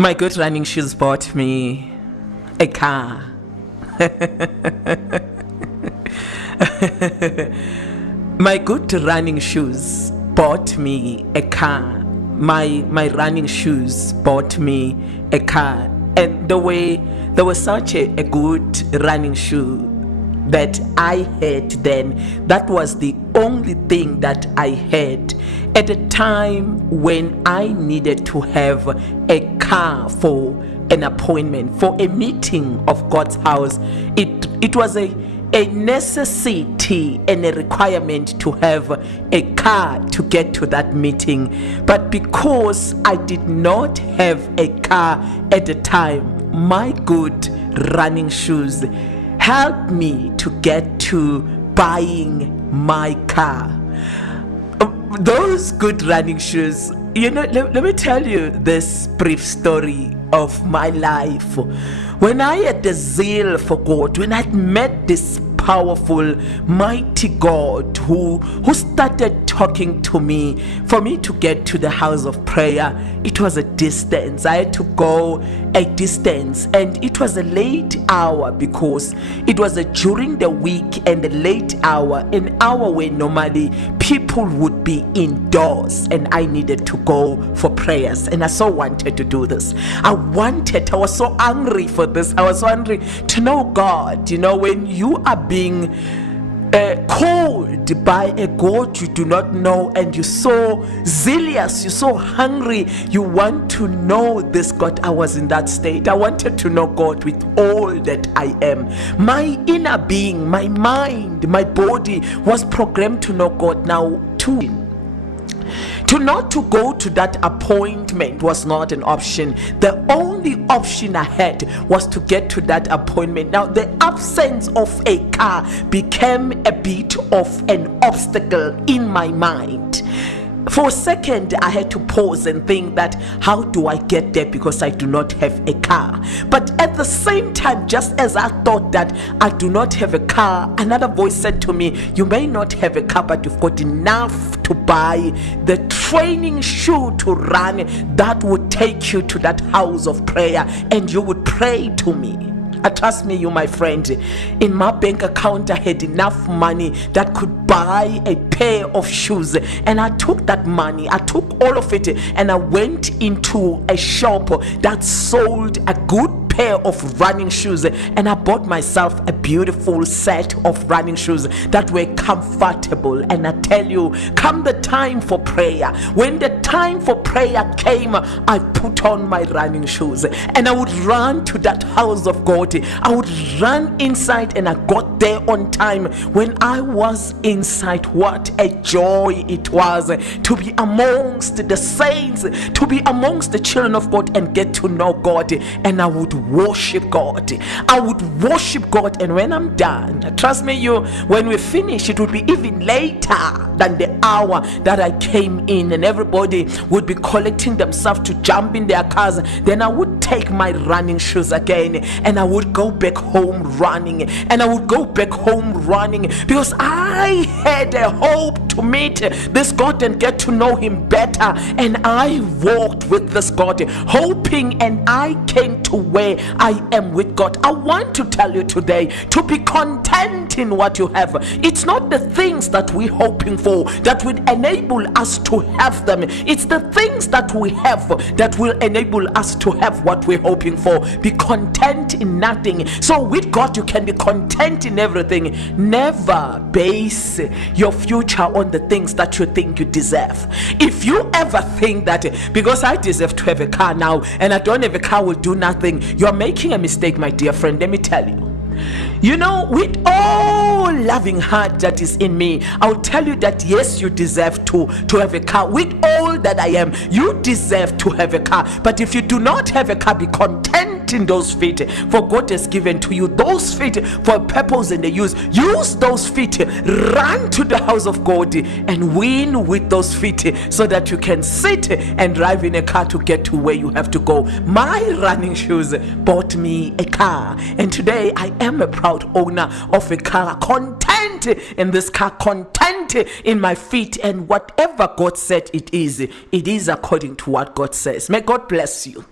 My good running shoes bought me a car. My good running shoes bought me a car. My running shoes bought me a car. And the way there was such a good running shoe that I had then, that was the only thing that I had at a time when I needed to have a car for an appointment, for a meeting of God's house. It was a necessity and a requirement to have a car to get to that meeting. But because I did not have a car at the time, my good running shoes helped me to get to buying my car. Those good running shoes, let me tell you this brief story of my life. When I had the zeal for God, when I met this powerful, mighty God who started talking to me, for me to get to the house of prayer, it was a distance. I had to go a distance, and it was a late hour because it was during the week and a late hour, an hour where normally people would be indoors, and I needed to go for prayers. And I so wanted to do this. I was so hungry for this. I was so hungry to know God. When you are being called by a God you do not know, and you're so zealous, you're so hungry, you want to know this God. I was in that state. I wanted to know God with all that I am. My inner being, my mind, my body was programmed to know God. Now to not to go to that appointment was not an option. The only option I had was to get to that appointment. Now the absence of a car became a bit of an obstacle in my mind. For a second, I had to pause and think that, how do I get there, because I do not have a car? But at the same time, just as I thought that I do not have a car, another voice said to me, you may not have a car, but you've got enough to buy the training shoe to run that would take you to that house of prayer, and you would pray to me. Trust me, you my friend, in my bank account I had enough money that could buy a pair of shoes, and I took that money, I took all of it, and I went into a shop that sold a good pair of running shoes, and I bought myself a beautiful set of running shoes that were comfortable. And I tell you, come the time for prayer, when the time for prayer came, I put on my running shoes and I would run to that house of God. I would run inside, and I got there on time. When I was inside, what a joy it was to be amongst the saints, to be amongst the children of God and get to know God. And I would worship God. I would worship God, and when I'm done, trust me, when we finish, it would be even later than the hour that I came in, and everybody would be collecting themselves to jump in their cars. Then I would take my running shoes again, and I would go back home running, and I would go back home running because I had a hope to meet this God and get to know him better. And I walked with this God hoping, and I came to where I am with God. I want to tell you today to be content in what you have. It's not the things that we're hoping for that will enable us to have them. It's the things that we have that will enable us to have what we're hoping for. Be content in nothing. So with God you can be content in everything. Never base your future on the things that you think you deserve. If you ever think that because I deserve to have a car now and I don't have a car will do nothing, you're making a mistake, my dear friend. Let me tell you. With all loving heart that is in me, I'll tell you that yes, you deserve to have a car. With all that I am, you deserve to have a car. But if you do not have a car, be content in those feet, for God has given to you those feet for a purpose and a use. Use those feet, run to the house of God and win with those feet, so that you can sit and drive in a car to get to where you have to go. My running shoes bought me a car, and today I am a proud owner of a car, content in this car, content in my feet, and whatever God said it is according to what God says. May God bless you.